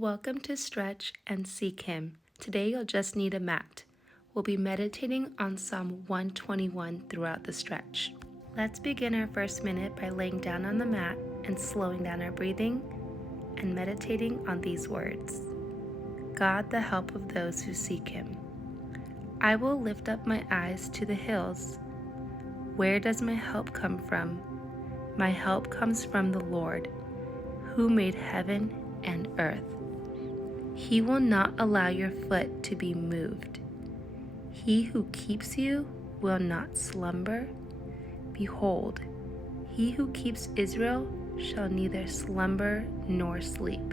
Welcome to Stretch and Seek Him. Today you'll just need a mat. We'll be meditating on Psalm 121 throughout the stretch. Let's begin our first minute by laying down on the mat and slowing down our breathing and meditating on these words. God, the help of those who seek Him. I will lift up my eyes to the hills. Where does my help come from? My help comes from the Lord, who made heaven and earth. He will not allow your foot to be moved. He who keeps you will not slumber. Behold, he who keeps Israel shall neither slumber nor sleep.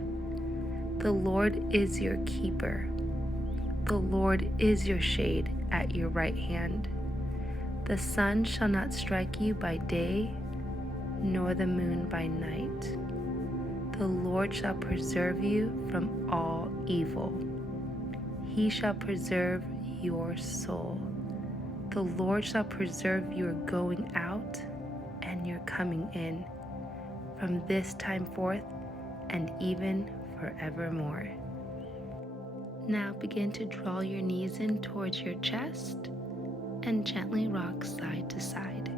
The Lord is your keeper. The Lord is your shade at your right hand. The sun shall not strike you by day, nor the moon by night. The Lord shall preserve you from all evil. He shall preserve your soul. The Lord shall preserve your going out and your coming in, from this time forth and even forevermore. Now begin to draw your knees in towards your chest and gently rock side to side.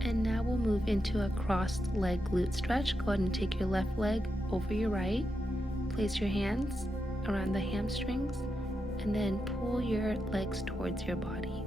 And now we'll move into a crossed leg glute stretch. Go ahead and take your left leg over your right. Place your hands around the hamstrings and then pull your legs towards your body.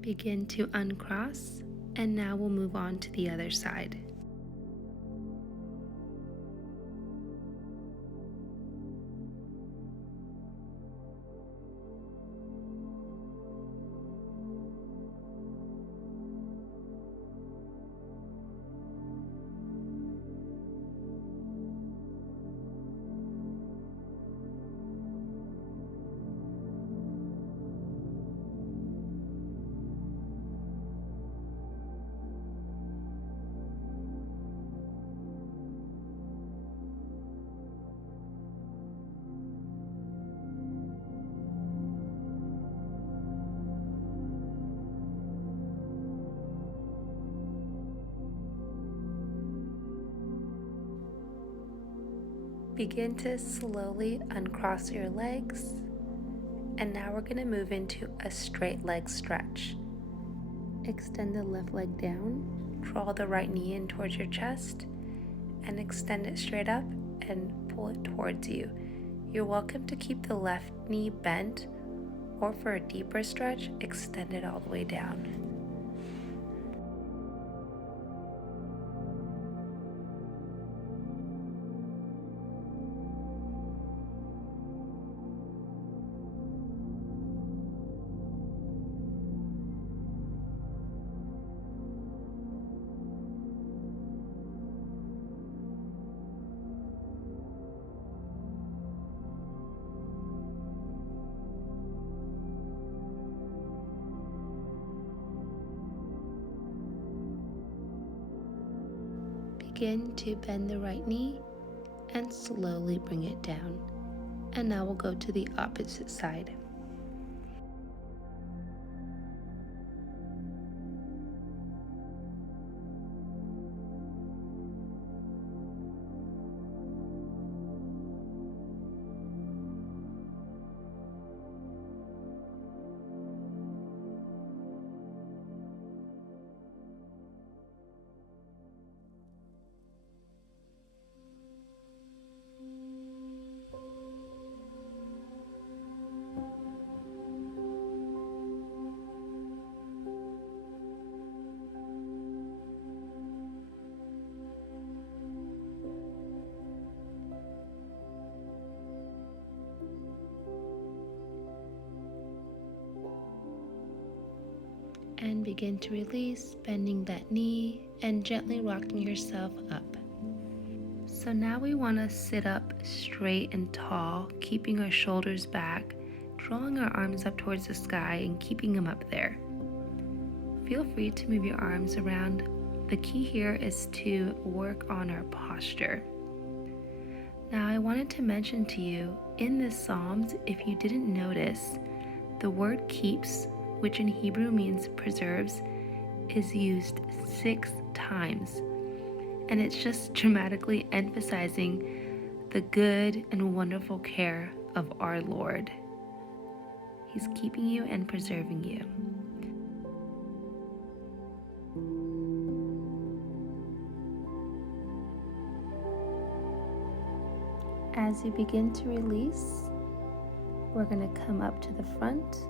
Begin to uncross, and now we'll move on to the other side. Begin to slowly uncross your legs, and now we're going to move into a straight leg stretch. Extend the left leg down, draw the right knee in towards your chest, and extend it straight up and pull it towards you. You're welcome to keep the left knee bent, or for a deeper stretch, extend it all the way down. Begin to bend the right knee and slowly bring it down. And now we'll go to the opposite side. And begin to release, bending that knee and gently rocking yourself up. So now we want to sit up straight and tall, keeping our shoulders back, drawing our arms up towards the sky and keeping them up there. Feel free to move your arms around. The key here is to work on our posture. Now I wanted to mention to you, in this Psalms, if you didn't notice, the word keeps, which in Hebrew means preserves, is used 6 times. And it's just dramatically emphasizing the good and wonderful care of our Lord. He's keeping you and preserving you. As you begin to release, we're going to come up to the front.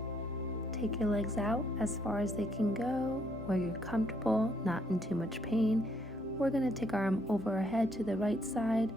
Take your legs out as far as they can go, where you're comfortable, not in too much pain. We're going to take our arm over our head to the right side.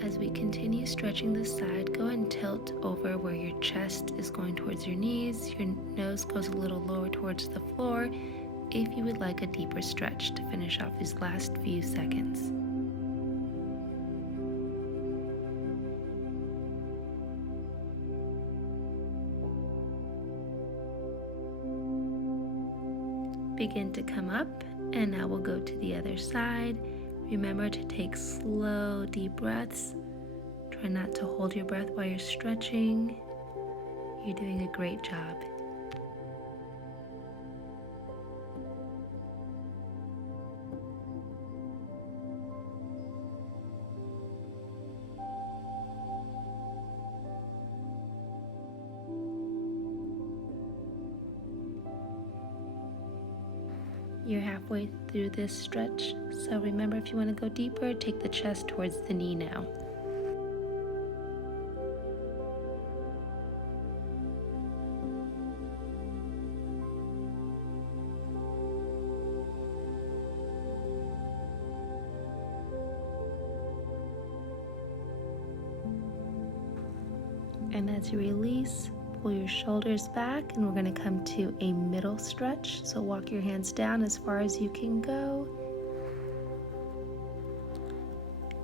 As we continue stretching the side, go and tilt over where your chest is going towards your knees, your nose goes a little lower towards the floor, if you would like a deeper stretch to finish off these last few seconds. Begin to come up, and now we'll go to the other side. Remember to take slow, deep breaths. Try not to hold your breath while you're stretching. You're doing a great job. You're halfway through this stretch, so remember, if you want to go deeper, take the chest towards the knee now. And as you release, pull your shoulders back, and we're going to come to a middle stretch. So walk your hands down as far as you can go.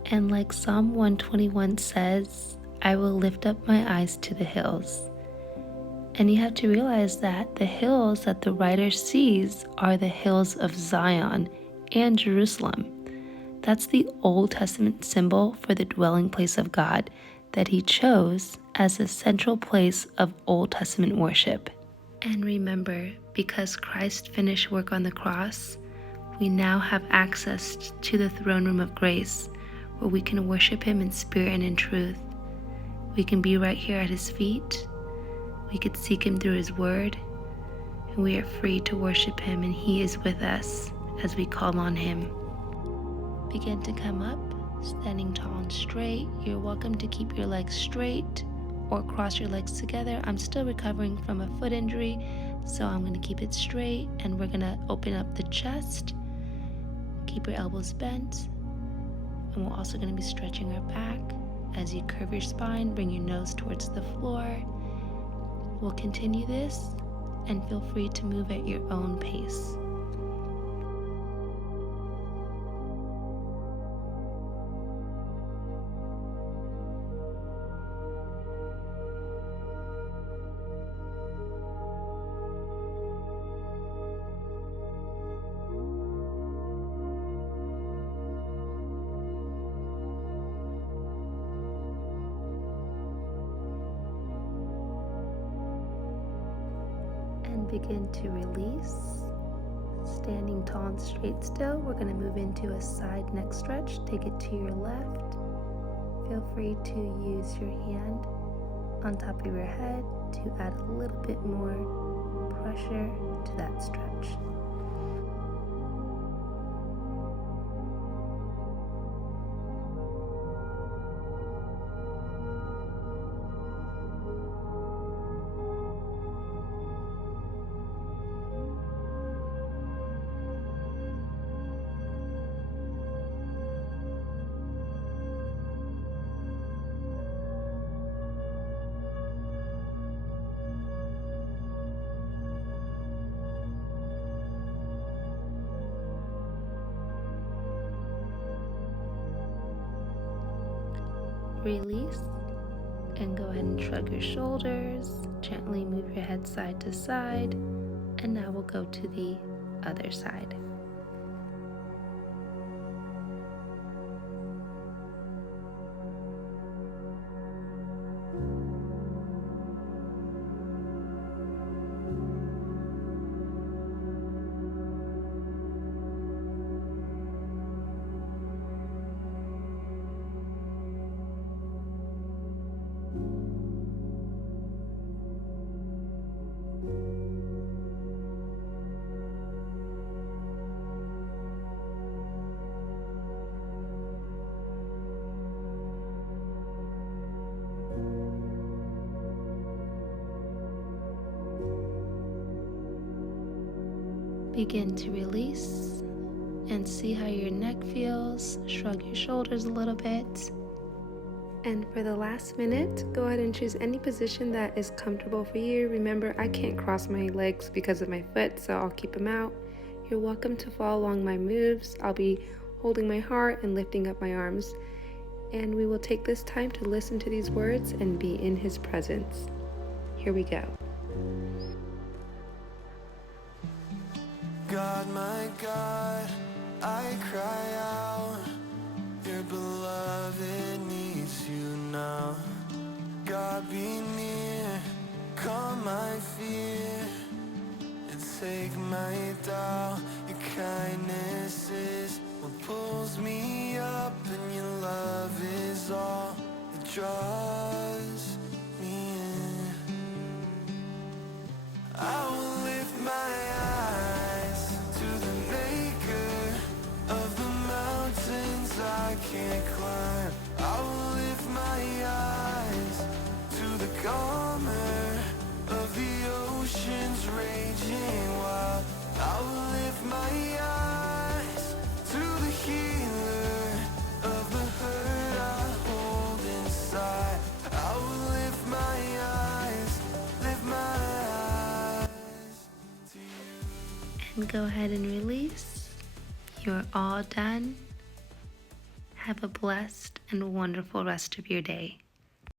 And like Psalm 121 says, I will lift up my eyes to the hills. And you have to realize that the hills that the writer sees are the hills of Zion and Jerusalem. That's the Old Testament symbol for the dwelling place of God that he chose as the central place of Old Testament worship. And remember, because Christ finished work on the cross, we now have access to the throne room of grace, where we can worship him in spirit and in truth. We can be right here at his feet. We could seek him through his word, and we are free to worship him, and he is with us as we call on him. Begin to come up, standing tall and straight. You're welcome to keep your legs straight or cross your legs together. I'm still recovering from a foot injury, so I'm going to keep it straight, and we're going to open up the chest. Keep your elbows bent, and we're also going to be stretching our back. As you curve your spine, bring your nose towards the floor. We'll continue this, and feel free to move at your own pace. And begin to release. Standing tall and straight still, we're going to move into a side neck stretch. Take it to your left. Feel free to use your hand on top of your head to add a little bit more pressure to that stretch. Release and go ahead and shrug your shoulders. Gently move your head side to side. And now we'll go to the other side. Begin to release and see how your neck feels. Shrug your shoulders a little bit. And for the last minute, go ahead and choose any position that is comfortable for you. Remember, I can't cross my legs because of my foot, so I'll keep them out. You're welcome to follow along my moves. I'll be holding my heart and lifting up my arms. And we will take this time to listen to these words and be in His presence. Here we go. God, my God, I cry out, your beloved needs you now. God, be near, calm my fear, and take my doubt. Your kindness is what pulls me up, and your love is all that draws me in. I will lift my eyes to the maker of the mountains I can't climb. I will lift my eyes to the calmer of the oceans raging wild. I will lift my eyes to the healer of the hurt I hold inside. I will lift my eyes, lift my eyes to you. And go ahead and release. You're all done. Have a blessed and wonderful rest of your day.